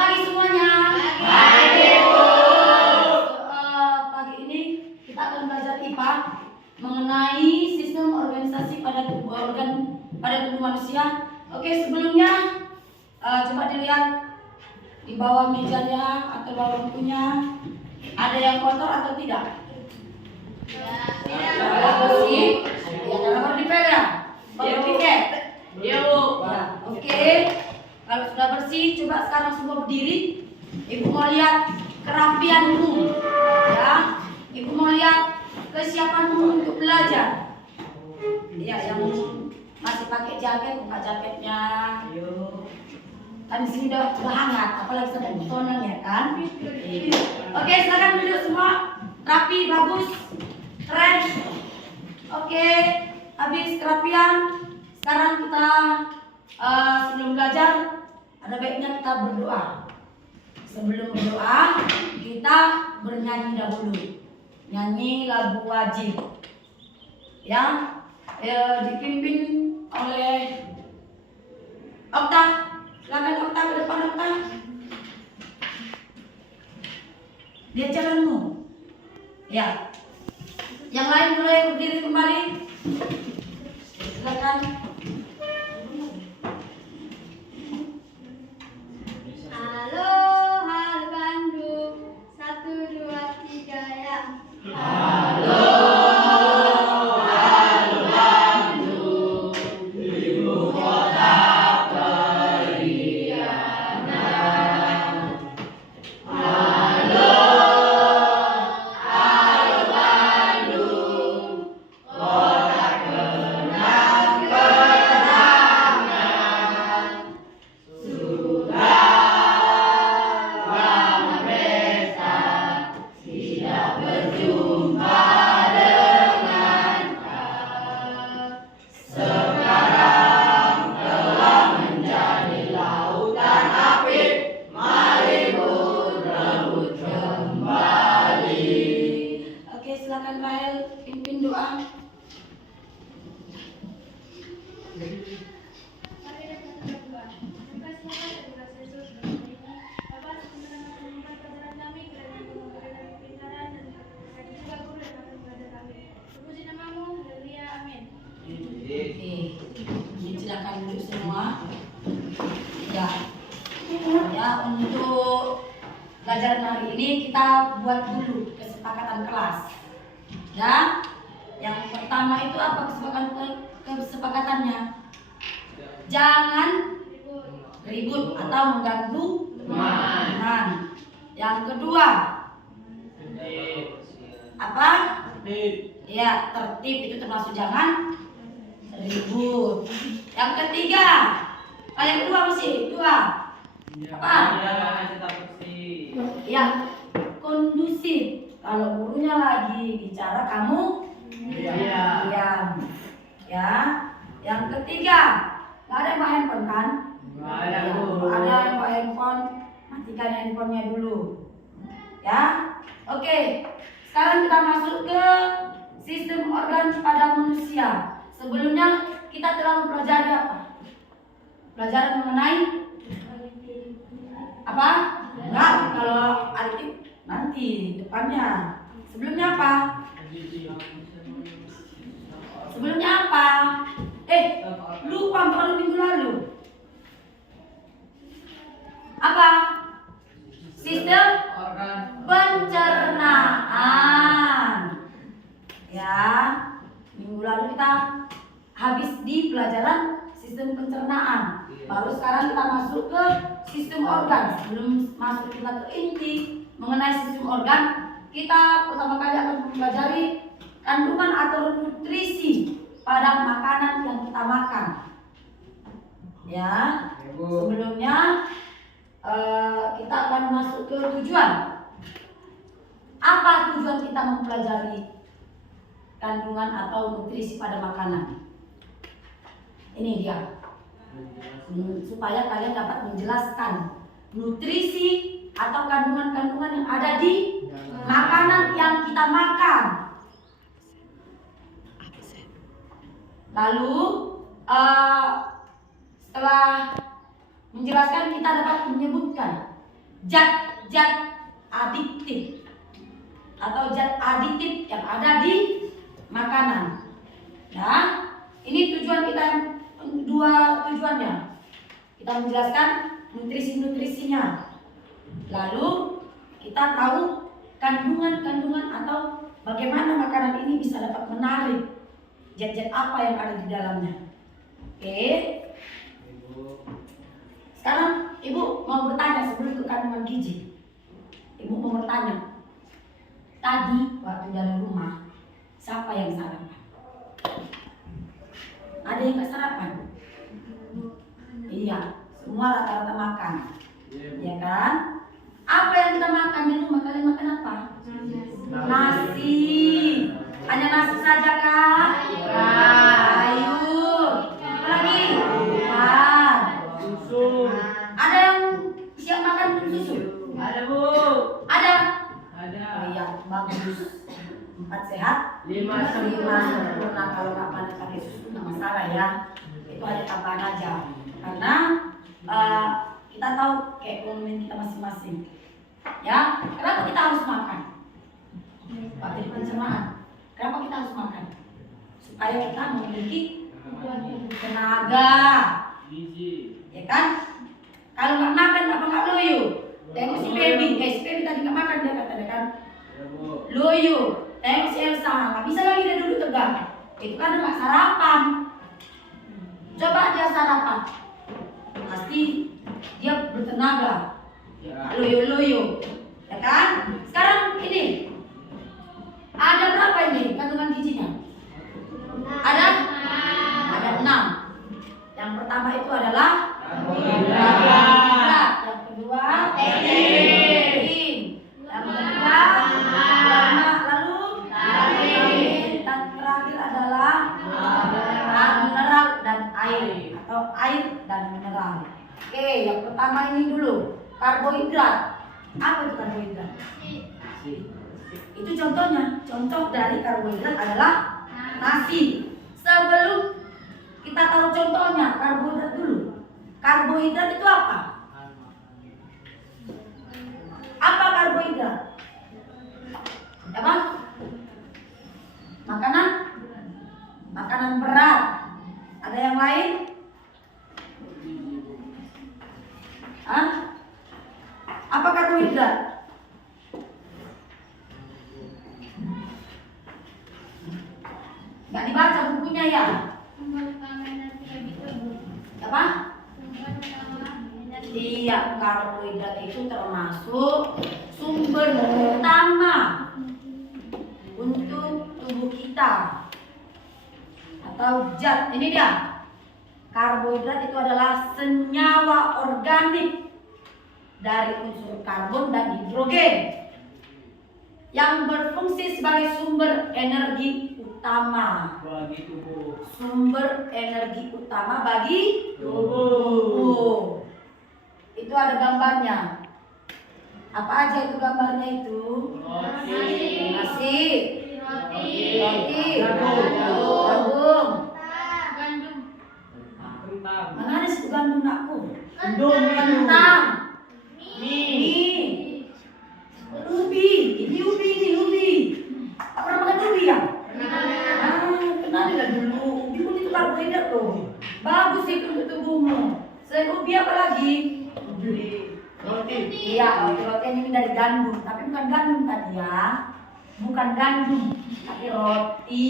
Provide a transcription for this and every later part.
pagi semuanya. Pagi, Bu. Pagi ini kita akan belajar IPA mengenai sistem organisasi pada tubuh manusia. Oke, sebelumnya coba dilihat di bawah mejanya atau bawah bukunya ada yang kotor atau tidak? Tidak bersih. Ya, dalam dipel ya. Baru piket. Iya, Bu. Ya, oke. Kalau sudah bersih, coba sekarang semua berdiri. Ibu mau lihat kerapianmu, ya. Ibu mau lihat kesiapanmu untuk belajar. Ya, yang masih pakai jaket, buka jaketnya. Kan di sini udah hangat, apalagi sedang butonan ya kan. Oke, silakan duduk semua. Rapi, bagus, keren. Oke, habis kerapian. Sekarang kita sebelum belajar ada baiknya kita berdoa. Sebelum berdoa kita bernyanyi dahulu. Nyanyi lagu wajib. Ya, dipimpin oleh Okta. Silakan Okta ke depan Okta. Lihat jalanmu. Ya. Yang lain boleh berdiri kembali. Silakan. Halo Bandung, 1, 2, 3 ya. Halo Bandung, ibu kota periangan. Halo Bandung, kota kenang-kenangan. Sudah lama pesta tidak berjumpa dengan kau. Sekarang telah menjadi lautan api. Mari pun rebut kembali. Oke, silakan Rahel pimpin doa. Mari kita berdoa. Terima kasih Tuhan Yesus ini. Bapak sebenarnya pelajaran kami kiranya memberikan kami pintaran dan kami juga guru dan akan belajar kami. Terpuji namamu, haleluya, amin. Oke, silakan duduk semua. Ya, ya untuk pelajaran hari ini kita buat dulu kesepakatan kelas. Ya, yang pertama itu apa kesepakatannya? Jangan ribut atau mengganggu teman. Yang kedua, apa? Ya, tertib itu termasuk jangan ribut. Yang ketiga, yang kedua masih dua. Apa? Ya, kondusif. Kalau gurunya lagi bicara, kamu diam. Ya. Yang ketiga, nggak ada yang bawa handphone kan? Ada, Ya, Bu. ada yang bawa handphone, matikan handphonenya dulu. Ya, oke. Sekarang kita masuk ke sistem organ pada manusia. Sebelumnya kita telah mempelajari apa? Pelajaran mengenai apa? Enggak, kalau adik nanti depannya. Sebelumnya apa? Sebelumnya apa? Lupa baru minggu lalu. Apa? Sistem pencernaan. Ya, minggu lalu kita habis di pelajaran sistem pencernaan. Baru sekarang kita masuk ke sistem organ. Sebelum masuk kita ke inti mengenai sistem organ, kita pertama kali akan mempelajari kandungan atau nutrisi pada makanan yang kita makan. Ya, sebelumnya kita akan masuk ke tujuan. Apa tujuan kita mempelajari kandungan atau nutrisi pada makanan? Ini dia. Supaya kalian dapat menjelaskan nutrisi atau kandungan-kandungan yang ada di makanan yang kita makan. Lalu setelah menjelaskan kita dapat menyebutkan zat-zat adiktif atau zat aditif yang ada di makanan. Ya, ini tujuan kita, dua tujuannya. Kita menjelaskan nutrisi-nutrisinya. Lalu kita tahu kandungan-kandungan atau bagaimana makanan ini bisa dapat menarik zat-zat apa yang ada di dalamnya. Oke. Sekarang Ibu mau bertanya sebelum ke kandungan gizi. Ibu mau bertanya. Tadi waktu dari rumah, siapa yang sarapan? Ada yang nggak sarapan? Iya, semua rata-rata makan. Ya kan? Apa yang kita makan di rumah? Kalian makan apa? Nasi. Hanya nasi saja kah? Sayur. Apa lagi? Ikan. Susu. Ada yang siap makan minum susu? Ada Bu. Ada. Ada. Oh iya, bagus. 4 sehat, 5 sempurna. Kalau nggak pakai susu nggak masalah ya. Itu ada tambahan aja. Karena kita tahu keekonomian kita masing-masing. Ya, kenapa kita harus makan? Waktu di pencernaan, kenapa kita harus makan? Supaya kita memiliki tenaga, Gizi. ya kan? Kalau nggak makan, apa nggak loyo? Tengok si baby, si baby tadi nggak makan dia kata kan? Ya Bu. Loyo. Tengok si Elsa, nggak bisa lagi dia duduk tegak. Itu kan nggak sarapan. Coba dia sarapan, pasti dia bertenaga. Ya. Loyo-loyo, ya kan? Sekarang ini ada berapa ini kandungan gizinya? Ada 6. Yang pertama itu adalah karbohidrat. Yang kedua protein. Yang ketiga lemak, lalu vitamin. Dan terakhir adalah mineral dan air atau air dan mineral. Oke, yang pertama ini dulu. Karbohidrat. Apa itu karbohidrat? Itu contohnya. Contoh dari karbohidrat adalah nasi. Sebelum kita tahu contohnya, karbohidrat dulu. Karbohidrat itu apa? Apa karbohidrat? Apa? Makanan berat. Ada yang lain? Hah? Apa karbohidrat? Nggak dibaca bukunya ya? Apa? Iya, karbohidrat itu termasuk sumber utama untuk tubuh kita atau zat. Ini dia. Karbohidrat itu adalah senyawa organik dari unsur karbon dan hidrogen yang berfungsi sebagai sumber energi utama. Bagi tubuh. Sumber energi utama bagi Tubuh. Itu ada gambarnya. Apa aja itu gambarnya itu? Nasi, roti, jagung. Kentang. Mana ada situ gandum aku? Kentang. Mie. Ubi. Ini ubi. Apa pernah makan ubi ya? Kenal lah dulu. Ubi pun itu karbohidrat loh. Bagus itu untuk tubuhmu. Selain ubi apa lagi? Roti. Iya, roti ini dari gandum, tapi bukan gandum tadi ya. Bukan gandum, tapi roti.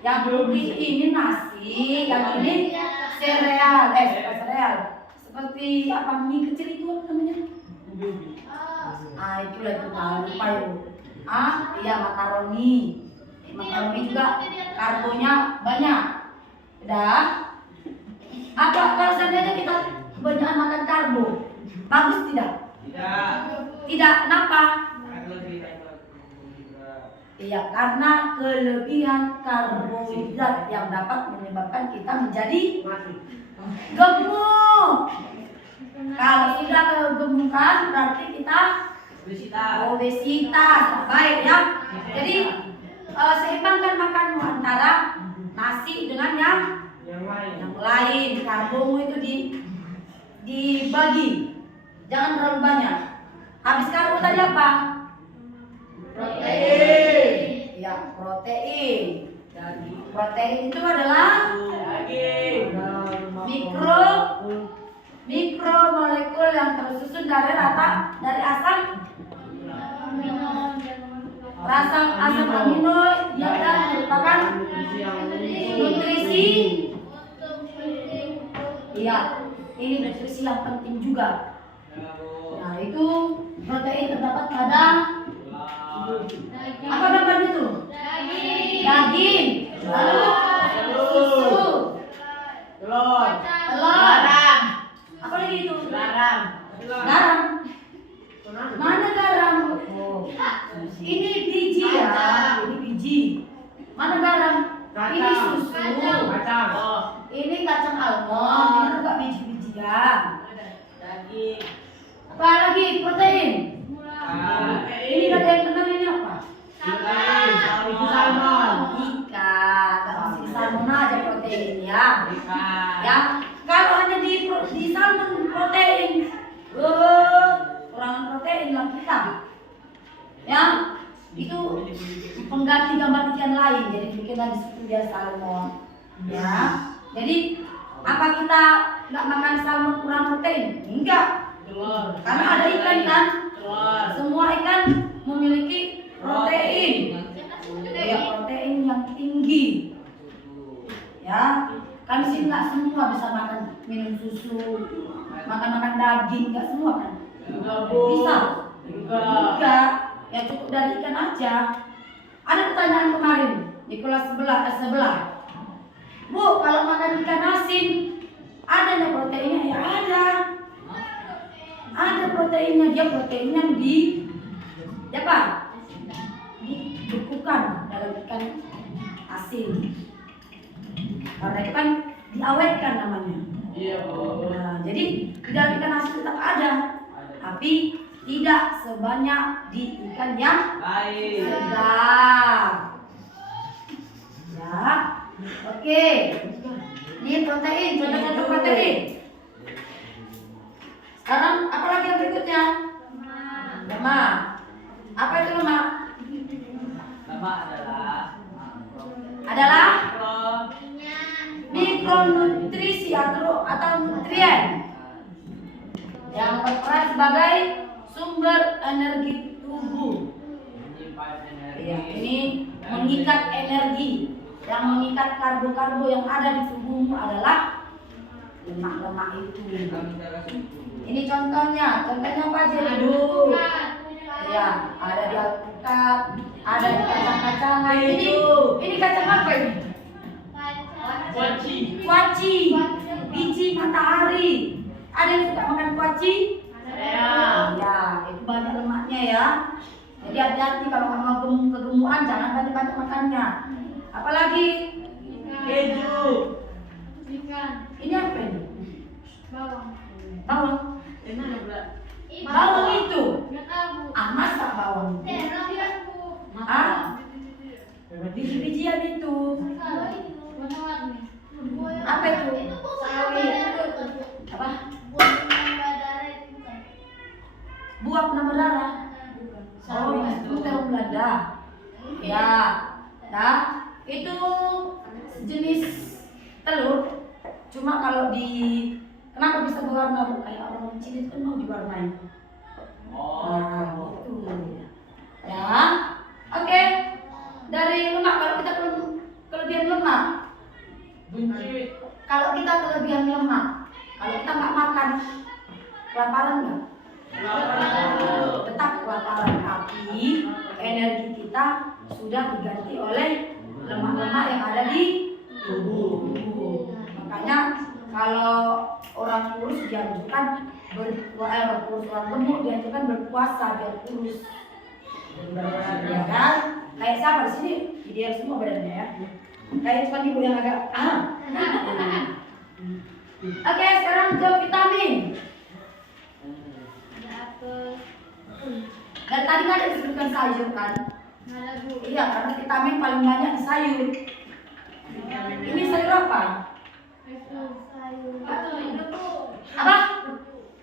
Yang putih ini nasi, yang ini sereal, bukan sereal. Seperti apa mie kecil itu apa namanya? Itulah itu tahu lupa itu. Iya makaroni. Makaroni juga karbonya banyak. Udah. Apa kalau seandainya kita kebanyakan makan karbo, bagus tidak? Tidak. Kenapa? Iya, karena kelebihan karbohidrat yang dapat menyebabkan kita menjadi gemuk. Kalau sudah kegemukan berarti kita obesitas. Baik ya. Jadi seimbangkan makanmu antara nasi dengan yang lain. Karbomu itu dibagi. Jangan terlalu banyak. Habis karbo tadi apa? Protein. Ya, protein. Daging. Protein itu adalah Daging. mikromolekul yang tersusun dari asam amino yang merupakan nutrisi. Iya, ini nutrisi yang penting juga. Nah, itu protein terdapat pada apa namanya itu? Daging. Lalu susu, Telur. telur, apa lagi itu? Garam. Garam. Mana garam? Ini biji ya, ini biji. Mana garam? Ini susu. Kacang. Oh. Ini kacang almond. Ini juga biji-bijian. Daging. Apa lagi? Protein. Ini ada yang kenal ini apa? Ikan. Itu salmon. Ikan. Kalau salmon aja protein ya. Ikan. Ya, kalau hanya di salmon protein, kurang protein lah kita. Ya, itu pengganti gambar ikan lain. Jadi bikin lagi situ dia salmon. Ya, jadi apa kita nggak makan salmon kurang protein? Enggak, Telur. karena ada ikan kan. Telur. Semua ikan memiliki protein. Ya, protein yang tinggi. Ya, kan sih nggak semua bisa makan minum susu, makan daging, nggak semua kan? Bisa? Enggak, ya cukup dari ikan aja. Ada pertanyaan kemarin di kelas sebelah. Bu, kalau makan ikan asin, adanya proteinnya? Ya ada. Ada proteinnya, dia protein yang dibekukan dalam ikan asin. Karena itu kan diawetkan namanya. Iya, Bu. Nah, jadi di dalam ikan asin tetap ada, tapi tidak sebanyak di ikan yang Lain. segar. Ya, oke. Ini protein, contoh-contoh protein. Sekarang apa lagi yang berikutnya? Lemak. Apa itu lemak? Lemak Adalah telur. mikronutrisi atau nutrien yang berperan sebagai sumber energi tubuh. Menyimpan energi. Ya, ini mengikat energi. Yang mengikat karbo-karbo yang ada di tubuhmu adalah lemak-lemak itu. Ini contohnya apa aja dulu? Ya, ada di alpukat, ada di kacang-kacangan. Ini kacang apa ini? Kuaci. Kuaci, biji matahari. Ada yang suka makan kuaci? Saya. Ya, itu banyak lemaknya ya. Jadi hati-hati kalau nggak mau kegemukan, jangan banyak-banyak makannya. Apalagi Keju. ini apa ini? Bawang. Bawang itu? Masak bawang. Biji-bijian itu. Apa itu? Apa? Buah penambah darah. Oh, itu terong Belanda. Ya, nah itu jenis telur. Cuma kalau kenapa bisa berwarna Bu? Kayak orang mencit itu kan mau diwarnai. Nah, gitu. Ya, oke. Dari lemak, kalau kita kelebihan lemak. Buncit. Kalau kita kelebihan lemak, kalau kita nggak makan, kelaparan nggak? Tetap kelaparan, tapi energi kita sudah diganti oleh lemak-lemak yang ada di tubuh. Makanya kalau orang kurus dianjurkan kurus, orang gemuk dianjurkan berpuasa biar kurus. Ya kan? Kayak siapa di sini ideal semua badannya ya. Kayak cuma ibu yang agak Oke, sekarang ke vitamin. Dan tadi kan ada disebutkan sayur kan? Iya, karena vitamin paling banyak di sayur. Ini sayur apa? Apa?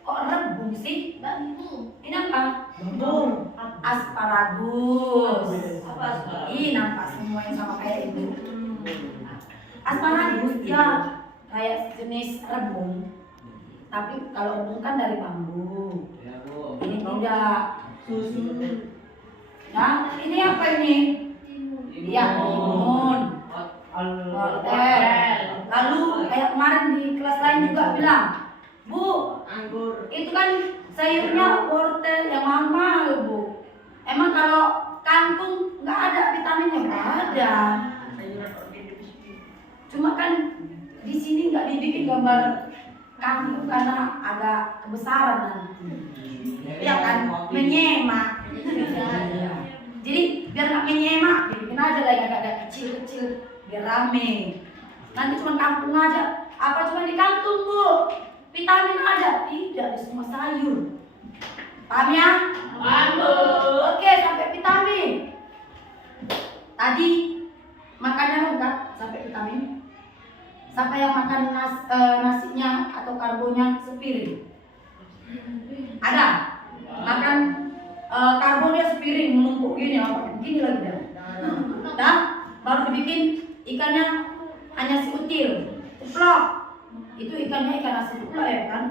Kok rebung sih? Ini apa? Bambung. Asparagus. Apa asparagus? Ih, nampak semua yang sama kayak ibu. Asparagus ya kayak jenis rebung. Tapi kalau rebung kan dari bambu. Ini tidak. Susu. Nah, ini apa ini? Iya, timun. Wortel. Lalu kayak kemarin di kelas lain juga bilang, Bu, Anggur. itu kan sayurnya wortel yang mahal, Bu. Emang kalau kangkung nggak ada vitaminnya? Nggak ada. Sayuran organik. Cuma kan di sini nggak dibikin gambar kangkung karena agak kebesaran nanti. Iya kan? Menyemak. Jadi biar nggak menyemak, dibikin aja lagi agak kecil-kecil biar rame. Nanti cuma kangkung aja. Apa cuma di kangkung, Bu? Vitamin ada? Tidak, di semua sayur. Paham ya? Oke, sampai vitamin. Tadi makannya lengkap sampai vitamin. Sampai yang makan nasinya atau karbonya sepiring. Ada? Makan karbonnya sepiring menumpuk gini, apa begini lagi dah. Dah, baru dibikin ikannya hanya seutil. Ceplok. Itu ikannya ikan asin pula ya kan?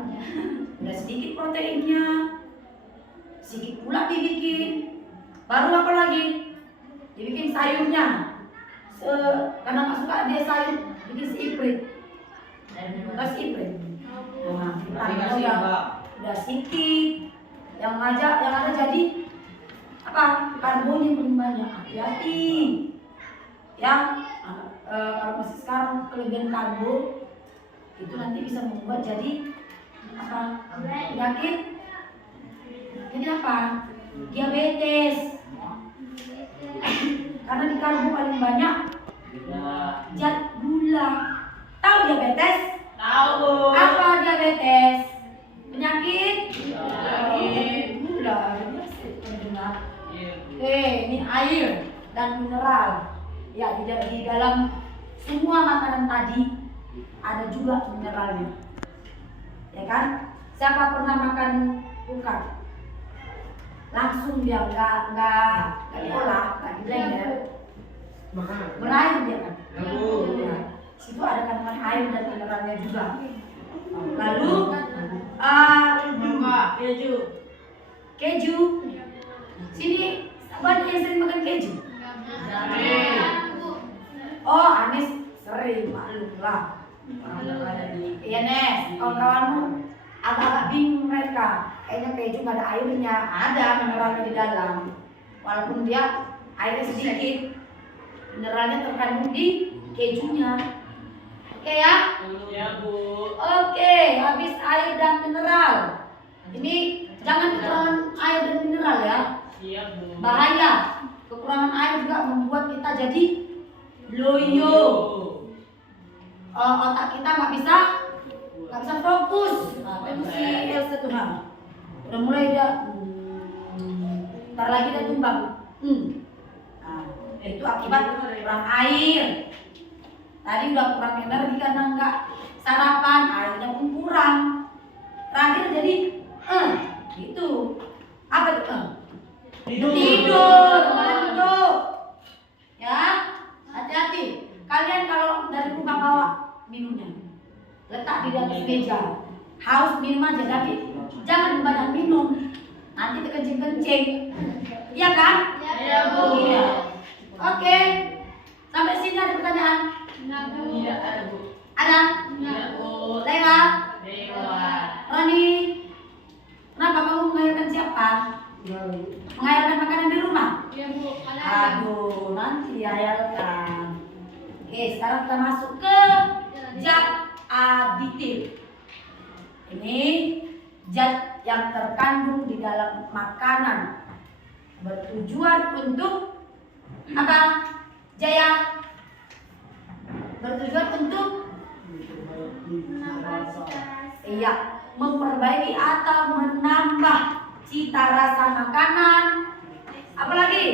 Udah sedikit proteinnya. Sedikit pula dibikin. Baru apa lagi? Dibikin sayurnya. Karena nggak suka dia sayur, bikin seiprit. Terus iprit. Nah, vitaminnya udah sedikit. Yang ada jadi apa? Karbonnya paling banyak. Hati-hati. Ya, kalau masih sekarang kelebihan karbo itu nanti bisa membuat jadi apa? Penyakit. Jadi apa? Diabetes. Karena di karbo paling banyak zat gula. Tahu diabetes? Tahu. Apa diabetes? Penyakit? Penyakit gula. Dengar. Ini air dan mineral. Ya, di dalam semua makanan tadi ada juga mineralnya. Ya kan? Siapa pernah makan bukan? Langsung dia nggak diolah, nggak di blender. Berair dia kan? Ya. Situ ada kandungan air dan mineralnya juga. Lalu keju. Sini banyak yang sering makan keju. Oh, Anis sering, maklum lah. Iya Nes, kawan-kawanmu agak-agak bingung mereka. Kayaknya keju nggak ada airnya, ada mineralnya di dalam. Walaupun dia airnya sedikit, mineralnya terkandung di kejunya. Oke ya? Ya, Bu. Oke, habis air dan mineral. Ini jangan kekurangan air dan mineral ya. Siap, Bu. Bahaya. Kekurangan air juga membuat kita jadi loyo. Otak kita nggak bisa fokus. Nah, itu si Elsa tuh udah mulai dia. Ntar lagi dia tumbang. Nah, itu akibat kurang air. Tadi udah kurang energi karena nggak sarapan, airnya pun kurang. Terakhir jadi gitu. Apa itu? Tidur, ngantuk. Ya, hati-hati. Kalian kalau dari rumah bawa minumnya, letak di atas meja. Haus minum aja, tapi jangan banyak minum. Nanti terkencing-kencing. Iya kan? Iya, Bu. Iya. Oke. Sampai sini ada pertanyaan? Iya, ada, Bu. Ada? Iya, Bu. Lewat. Lewat. Roni, kenapa kamu mengairkan siapa? Mengairkan makanan di rumah? Iya, Bu. Aduh, nanti diayalkan. Oke, sekarang kita masuk ke zat aditif. Ini zat yang terkandung di dalam makanan bertujuan untuk apa? Jaya? Bertujuan untuk iya, memperbaiki atau menambah cita rasa makanan. Apalagi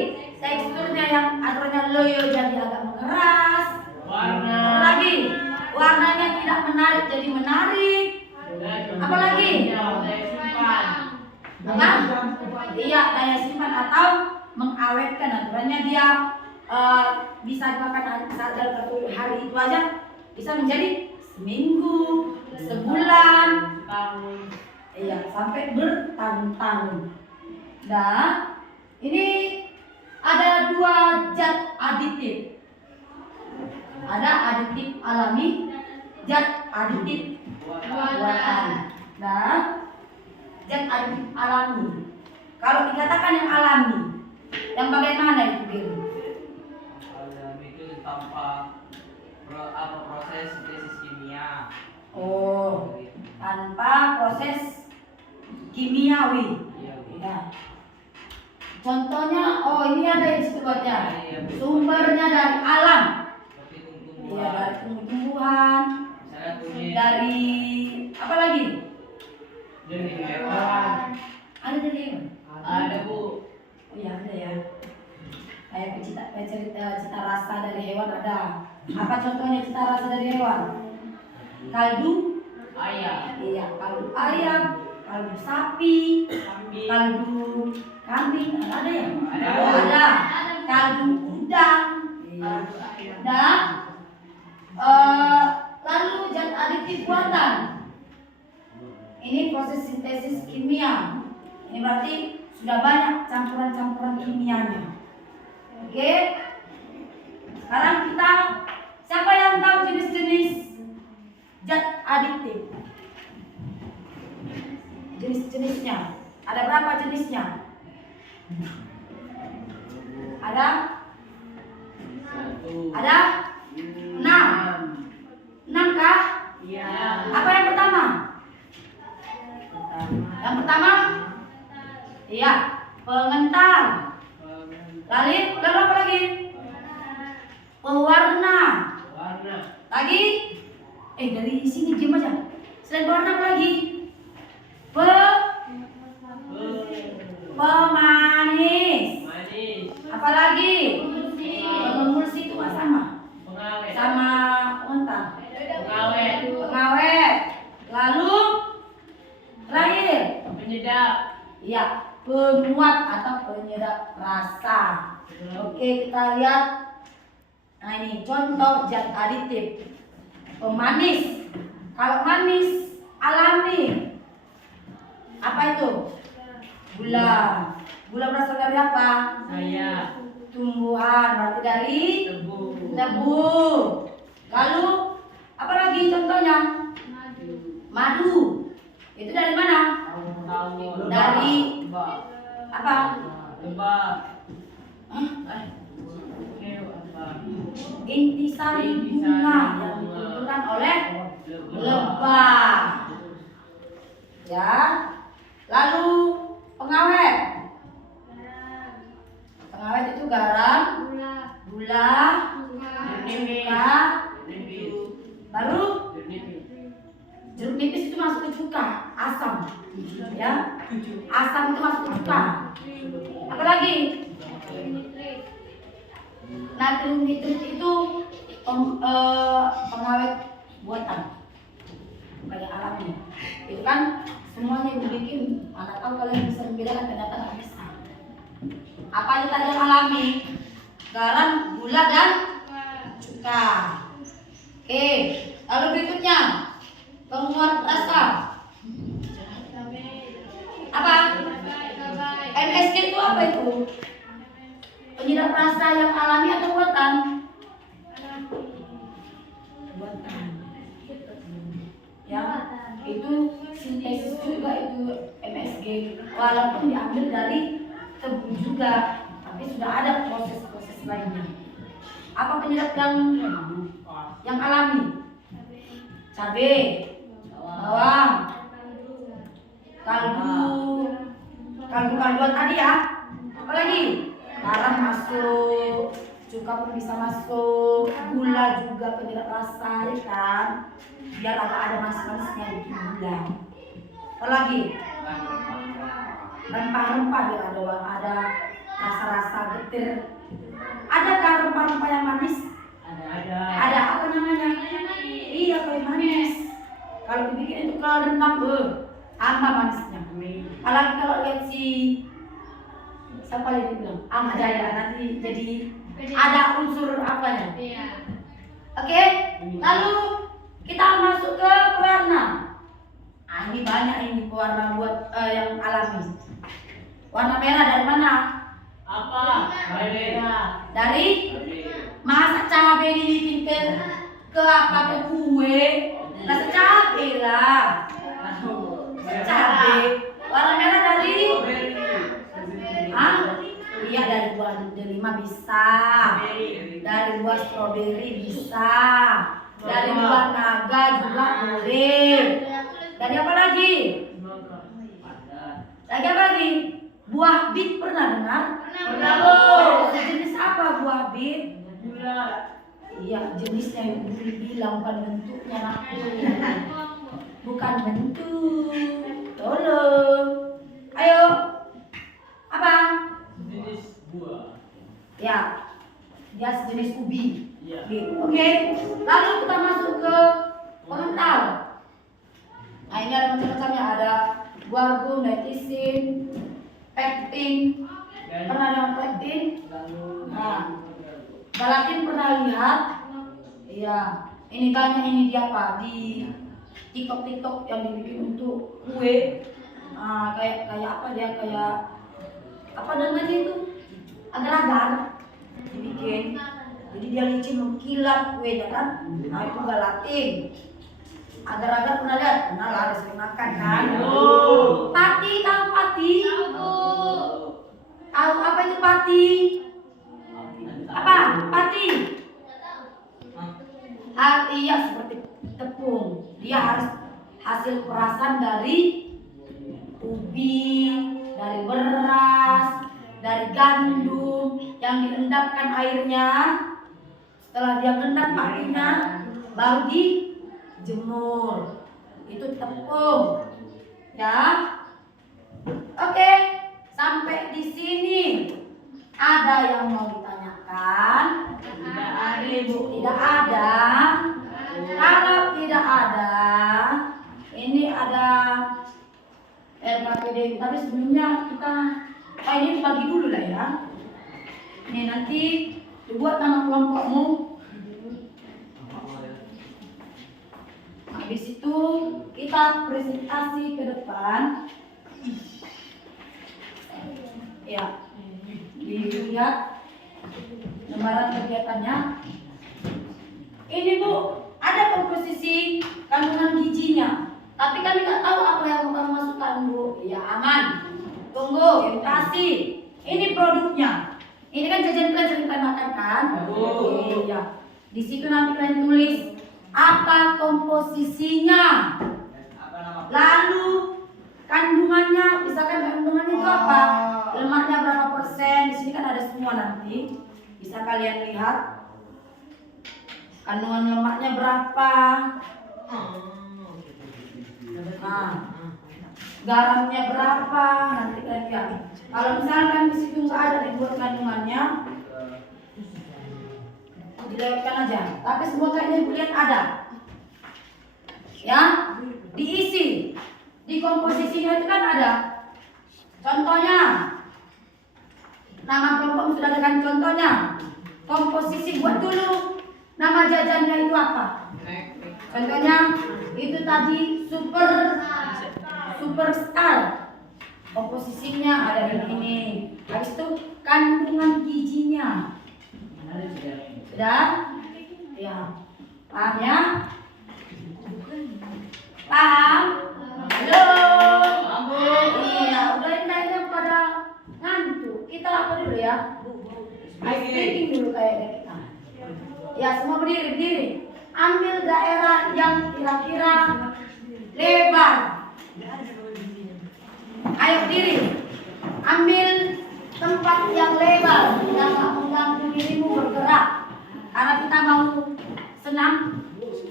teksturnya yang aturannya loyo jadi agak mengeras. Warna. Apalagi warnanya tidak menarik jadi menarik. Apalagi Iya, daya simpan atau mengawetkan. Aturannya dia bisa dimakan saat dalam 1 hari itu aja bisa menjadi seminggu, sebulan, Tahun. iya sampai bertahun-tahun. Nah, ini ada 2 zat aditif. Ada aditif alami, zat aditif buatan. Nah, zat aditif alami. Kalau dikatakan yang alami, yang bagaimana itu Biru? Alami itu tanpa proses sintesis kimia. Oh, tanpa proses kimiawi. Iya. Ya. Contohnya, oh ini ada yang disebutnya. Sumbernya dari alam. Seperti Iya, tumbuhan. dari tumbuh-tumbuhan, Misalnya kunyit. dari apa lagi? Dari hewan. Ada dari hewan. Ada Bu. Oh iya ada ya. Kayak cita rasa dari hewan ada. Apa contohnya cita rasa dari hewan? Kaldu, Ayam. iya kaldu ayam, kaldu sapi, Kambing. kaldu kambing, ada ya? Ada. Oh, ada. Kaldu udang. Iya. Dan lalu zat aditif buatan. Ini proses sintesis kimia. Ini berarti sudah banyak campuran-campuran kimianya. Oke. Sekarang kita siapa yang tahu jenis-jenis zat aditif? Jenis-jenisnya. Ada berapa jenisnya? Ada? Satu. Ada? 6. 6 kah? Iya. Apa yang pertama? Yang pertama? Iya, pengental. Lalu apa lagi? Pewarna. Warna. Lagi? Dari sini diam aja. Selain pewarna apa lagi? Pemanis. Manis. Apa lagi? Pemulsi itu nggak sama. Pengawet. Sama mentah. Pengawet. Pengawet. Lalu terakhir, Penyedap. iya, penguat atau penyedap rasa. Oke, kita lihat. Nah ini contoh zat aditif. Pemanis. Kalau manis alami, apa itu? Gula. Gula berasal dari apa? Saya. Tumbuhan, berarti dari Tebu. tebu. Lalu apa lagi contohnya? Madu. Itu dari mana? Tahu. Dari Lebah. apa? Lebah. Hah? Lebah. Intisari bunga yang dikumpulkan oleh lebah. Ya. Lalu pengawet. Pengawet itu garam, gula, cuka, baru jeruk nipis itu masuk ke cuka, asam. Ya. Asam itu masuk ke cuka. Apa lagi? Natrium nitrit itu pengawet buatan pada alami. Itu kan semuanya ibu bikin. Mana tahu kalian bisa membedakan, ternyata nggak bisa. Apa aja tadi yang alami? Garam, gula, dan cuka. Oke, lalu berikutnya penguat rasa. Apa? MSG itu apa itu? Penyedap rasa yang alami atau buatan? Buatan. Ya, itu sintesis juga itu MSG. Walaupun diambil dari tebu juga, tapi sudah ada proses-proses lainnya. Apa penyedap yang alami? Cabai, bawang, kaldu-kalduan tadi ya. Apa lagi? Garam masuk, cuka pun bisa masuk, gula juga penyedap rasa ya kan, biar ada manis-manisnya di gula. Apa lagi? Rempah-rempah biar ada rasa-rasa getir. Adakah rempah-rempah yang manis? Ada. Ada apa namanya? Iya, kayak manis. Kalau dibikin itu kalau rendang, tambah manisnya. Apalagi kalau lihat si Siapa lagi bilang? Ahmad Jaya nanti jadi ada unsur apanya. Iya. Oke, lalu kita masuk ke pewarna. Nah, ini banyak ini pewarna buat yang alami. Warna merah dari mana? Apa? Merah. Dari masak cabai dibikin ke apa, ke kue. Rasa cabai lah. Cabai. Warna merah dari iya, dari buah delima bisa. Dari buah stroberi bisa. Dari buah naga juga boleh. Dari apa lagi? Lagi apa lagi? Buah bit pernah dengar? Pernah, Bu. Jenis apa buah bit? Gula. Iya, jenisnya yang bilang bukan bentuknya aku. Bukan bentuk. Tolong. Ayo. Apa? Jenis buah. Ya. Dia sejenis ubi. Iya. Oke. Lalu kita masuk ke komentar. Nah, ini ada macam-macamnya, ada guargo, metisin, pektin. Pernah dengar pektin? Nah, galatin pernah lihat? Iya. Ini banyak ini dia apa di TikTok yang dibikin untuk kue. Nah, kayak apa dia, kayak apa namanya itu? Agar-agar dibikin. Jadi dia licin mengkilat kuenya kan? Nah, itu galatin. Agar-agar pernah lihat? Pernah lah, ada sering makan kan? Pati, tahu pati? Tahu apa itu pati? Apa? Pati? Iya, seperti tepung. Dia harus hasil perasan dari ubi, dari beras, dari gandum yang diendapkan airnya. Setelah dia mengendap patinya, baru dijemur. Itu tepung. Ya. Oke, sampai di sini ada yang mau ditanyakan? Tidak ada, Ibu, tidak ada. Kalau tidak ada, ini ada LKPD. Tapi sebelumnya kita ini dibagi dulu lah ya. Ini nanti dibuat nama kelompokmu. Habis itu kita presentasi ke depan. Ya, dilihat lembaran kegiatannya. Ini Bu, ada komposisi kandungan gizinya. Tapi kami nggak tahu apa yang kamu masukkan Bu. Ya aman. Tunggu, edukasi. Ini produknya. Ini kan jajan kalian sering kalian makan kan? Iya. Di situ nanti kalian tulis apa komposisinya. Lalu kandungannya, misalkan kandungannya itu apa? Lemaknya berapa persen? Di sini kan ada semua nanti. Bisa kalian lihat. Kandungan lemaknya berapa? Nah, garamnya berapa? Nanti kalian lihat. Kalau misalkan di situ nggak ada dibuat kandungannya, dilewatkan aja. Tapi semua kayaknya ibu lihat ada. Ya, diisi. Di komposisinya itu kan ada. Contohnya, nama kelompok sudah ada kan contohnya. Komposisi buat dulu. Nama jajannya itu apa? Contohnya itu tadi superstar. Komposisinya ada di sini. Habis itu kandungan gizinya. Sudah? Ya. Paham ya? Paham? Halo? Iya, udah kayaknya pada ngantuk. Kita apa dulu ya? Ice breaking dulu kayaknya kita. Ya, semua berdiri. Ambil daerah yang kira-kira lebar. Ayo berdiri. Ambil tempat yang lebar yang tak mengganggu dirimu bergerak. Karena kita mau senam.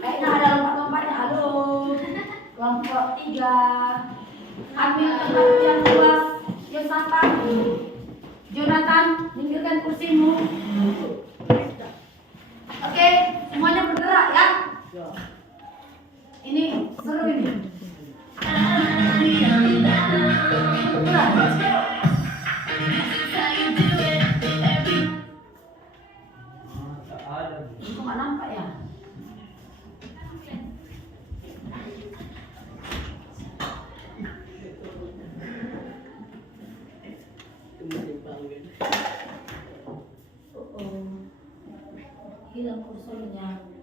Kayaknya ada lompat-lompatnya. Halo. Kelompok 3. Ambil tempat yang luas. Yosafat. Jonathan, tinggalkan kursimu. Oke, semuanya bergerak ya. Ini seru ini. Bergerak. hilang kursornya.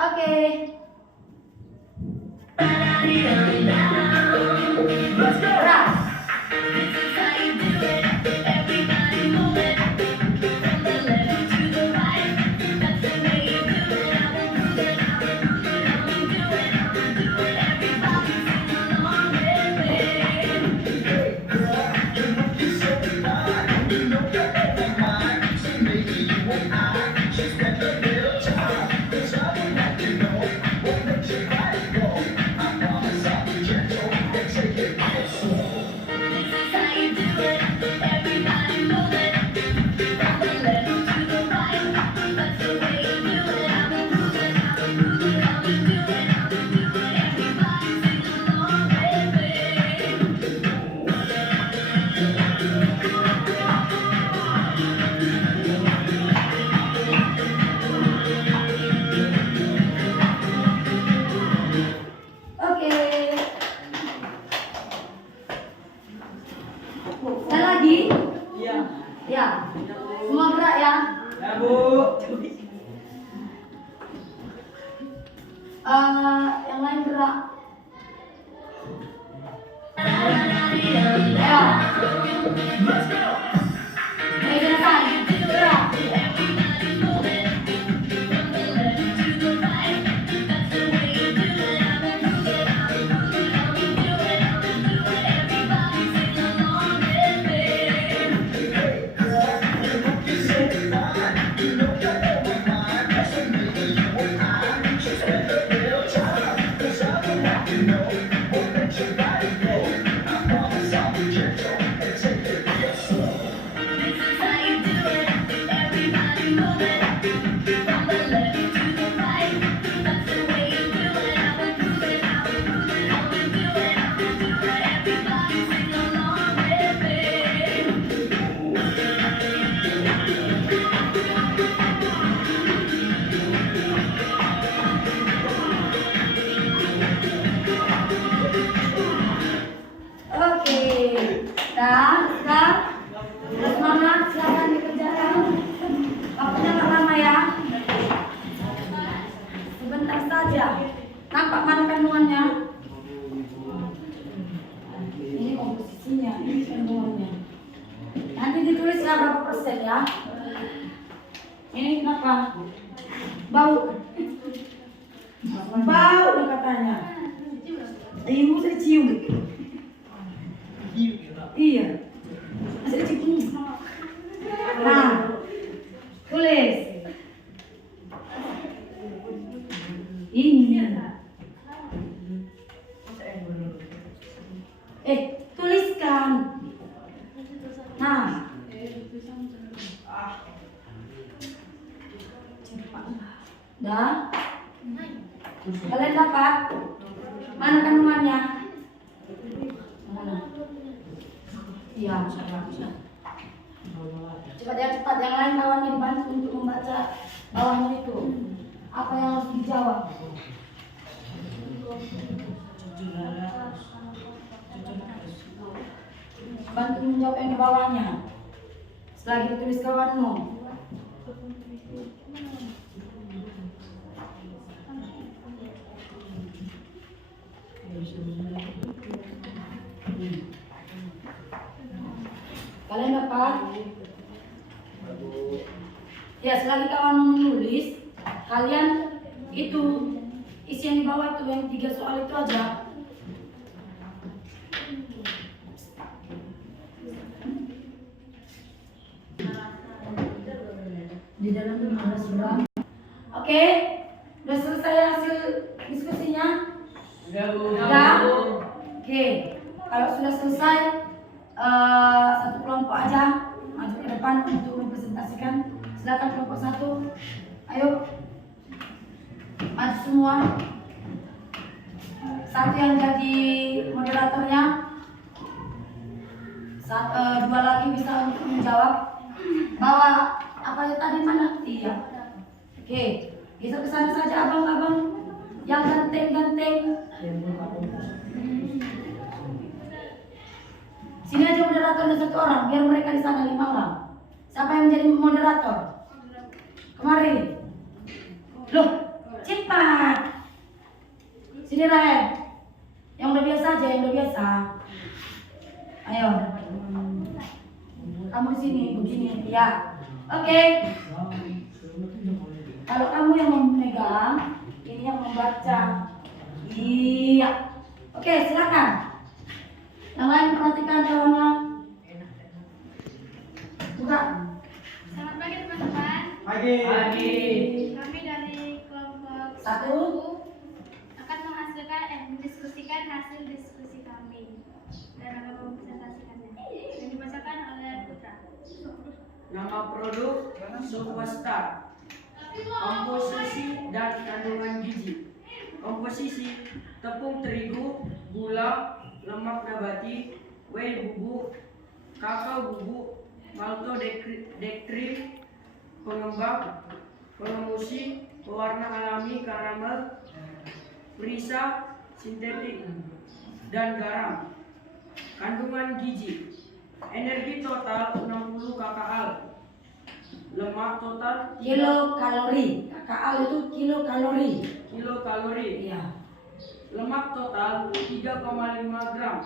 Oke. Gerak. Oke. Sekali lagi. Iya. Ya. Semua gerak ya. Ya, Bu. Yang lain gerak. Ya. Medan gerak. Oke. Sekarang udah semangat, silakan dikerjakan. Waktunya nggak lama ya. Sebentar saja. Nampak mana kandungannya? Ini komposisinya, ini kandungannya. Nanti ditulis ya berapa persen ya. Ini kenapa? Bau. Bau nih katanya. Ibu saya cium. Iya. Masih cium. Nah, tulis. Ini. Tuliskan. Nah. Dah. Kalian dapat? Mana kandungannya? Mana? Iya, cepat ya, cepat. Yang lain kawannya dibantu untuk membaca bawahnya itu. Apa yang harus dijawab? Bantu menjawab yang di bawahnya. Selagi ditulis kawanmu. Kalian dapat? Ya, selagi kawan menulis, kalian itu isi yang di bawah itu yang 3 soal itu aja. Di dalam ada surat. Oke, udah selesai hasil diskusinya? Udah, Bu. Udah? Oke, kalau sudah selesai, satu kelompok aja maju ke depan untuk mempresentasikan. Silakan kelompok 1. Ayo, maju semua. Satu yang jadi moderatornya, dua lagi bisa untuk menjawab. Bawa apa ya tadi mana? Iya. Oke, geser ke sana saja abang-abang yang ganteng-ganteng. Sini aja moderatornya satu orang, biar mereka di sana 5 orang. Siapa yang menjadi moderator? Kemari. Loh, cepat. Sini Ren. Yang udah biasa aja, yang udah biasa. Ayo. Kamu di sini begini, ya. Oke. Kalau kamu yang memegang, ini yang membaca. Iya. Oke, silakan. Yang lain perhatikan jawabannya. Buka. Selamat pagi teman-teman. Pagi. Kami dari kelompok 1 akan mendiskusikan hasil diskusi kami dan akan mempresentasikannya. Dan dibacakan oleh Putra. Nama produk Superstar. Komposisi dan kandungan gizi. Komposisi: tepung terigu, gula, lemak nabati, whey bubuk, kakao bubuk, maltodextrin, pengembang, pengemulsi, pewarna alami karamel, perisa sintetik, dan garam. Kandungan gizi: energi total 60 kcal, lemak total kilokalori. KKAL itu kilokalori. kilokalori, Iya. lemak total 3,5 gram,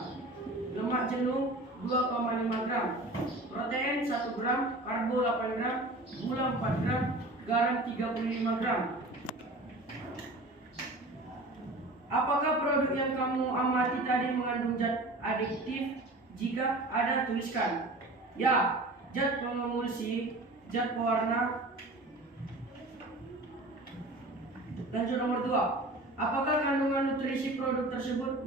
lemak jenuh 2,5 gram, protein 1 gram, karbo 8 gram, gula 4 gram, garam 35 gram. Apakah produk yang kamu amati tadi mengandung zat adiktif? Jika ada, tuliskan. Ya, zat pengemulsi, zat pewarna. Lanjut nomor 2. Apakah kandungan nutrisi produk tersebut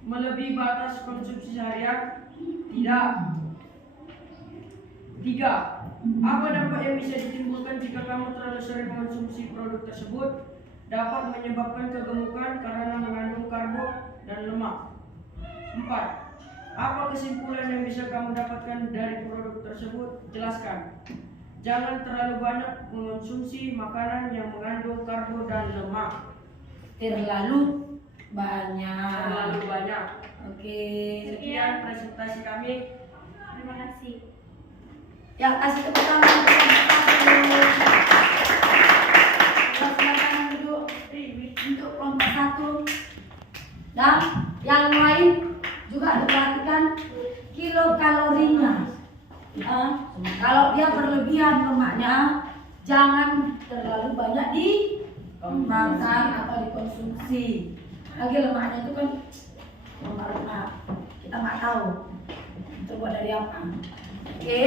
melebihi batas konsumsi harian? Tidak. 3. Apa dampak yang bisa ditimbulkan jika kamu terlalu sering mengonsumsi produk tersebut? Dapat menyebabkan kegemukan karena mengandung karbo dan lemak. 4. Apa kesimpulan yang bisa kamu dapatkan dari produk tersebut? Jelaskan. Jangan terlalu banyak mengonsumsi makanan yang mengandung karbo dan lemak. Terlalu banyak. Oke. Sekian presentasi kami. Terima kasih. Ya, kasih tepuk tangan untuk silakan duduk untuk kelompok 1. Dan yang lain juga diperhatikan kilokalorinya. Kalau dia berlebihan lemaknya, jangan terlalu banyak dimakan atau dikonsumsi. Lagi lemaknya itu kan lemak kita nggak tahu terbuat dari apa. Oke,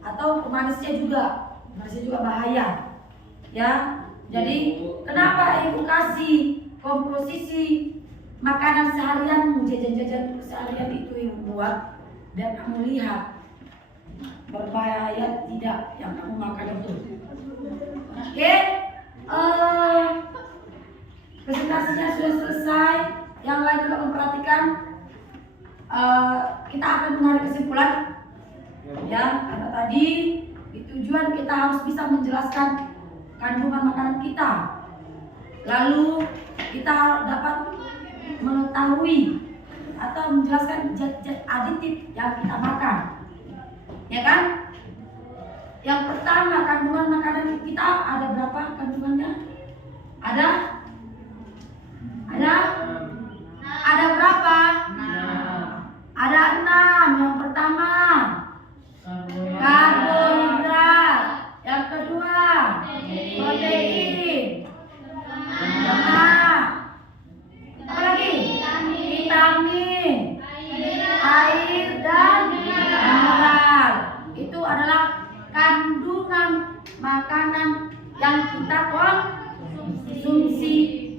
atau pemanisnya juga bahaya. Ya, jadi kenapa ibu kasih komposisi makanan seharian, jajan-jajan seharian itu ibu buat dan kamu lihat berbahaya tidak yang kamu makan itu. Oke, presentasinya sudah selesai. Yang lain juga memperhatikan. Kita akan menarik kesimpulan. Ya, karena tadi tujuan kita harus bisa menjelaskan kandungan makanan kita. Lalu kita dapat mengetahui atau menjelaskan zat-zat aditif yang kita makan. Ya kan? Yang pertama, kandungan makanan kita ada berapa kandungannya? Ada berapa? Ada 6. Yang pertama karbohidrat, yang kedua protein, lemak, apa lagi? Vitamin, air dan mineral. Itu adalah kandungan makanan yang kita konsumsi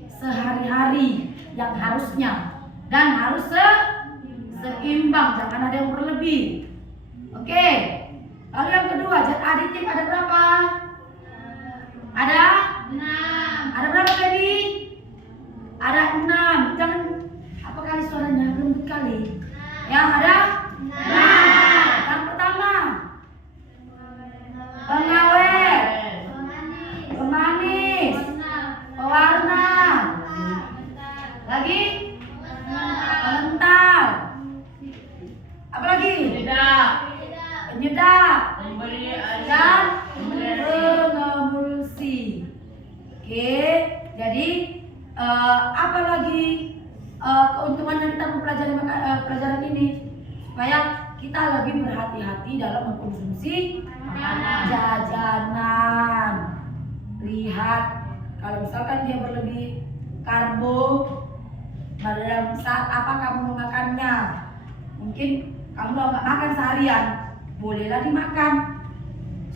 sehari-hari yang harusnya dan harus seimbang, jangan ada yang berlebih. Oke. Lalu yang kedua, zat aditif ada berapa? Ada? 6. Ada berapa baby? Ada 6. Jangan apa kali suaranya lembut kali. Ya ada? 6. Yang pertama pengawet, pemanis, pewarna, lagi pengental, apa lagi? Penyedap dan pengemulsi. Oke, jadi apa lagi keuntungan yang kita mempelajari pelajaran ini supaya kita lebih berhati-hati dalam mengkonsumsi jajanan. Lihat kalau misalkan dia berlebih karbo, pada saat apa kamu memakannya, mungkin kamu nggak makan seharian, bolehlah dimakan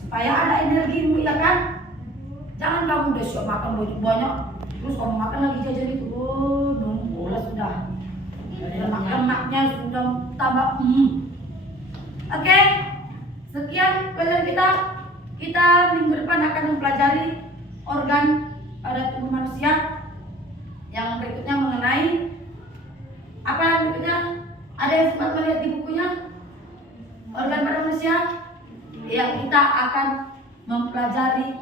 supaya ada energimu, ya kan? Jangan kamu udah siap makan banyak terus kamu makan lagi jajan itu, numpuk lah sudah, lemak-lemaknya sudah tambah. Oke, sekian pelajaran kita minggu depan akan mempelajari organ pada tubuh manusia. Yang berikutnya mengenai apa yang berikutnya? Ada yang sempat melihat di bukunya organ pada manusia? Ya, kita akan mempelajari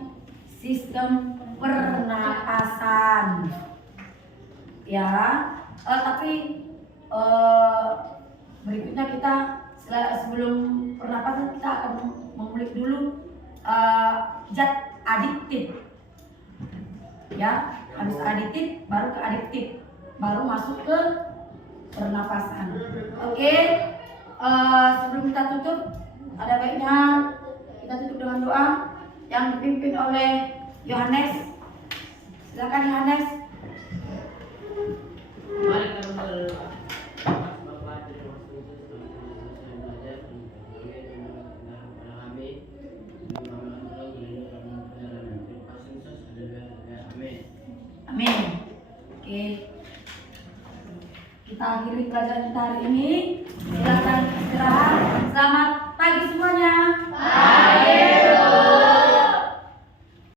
sistem pernapasan. Ya, tapi berikutnya kita sebelum pernapasan kita akan mengulik dulu zat adiktif. Ya, habis adiktif baru ke adiktif, baru masuk ke pernapasan. Oke, sebelum kita tutup, ada baiknya kita tutup dengan doa yang dipimpin oleh Yohanes. Silakan Yohanes. Mari kita berdoa. Amin. Oke. Kita akhiri pelajaran kita hari ini. Silakan istirahat. Selamat pagi semuanya.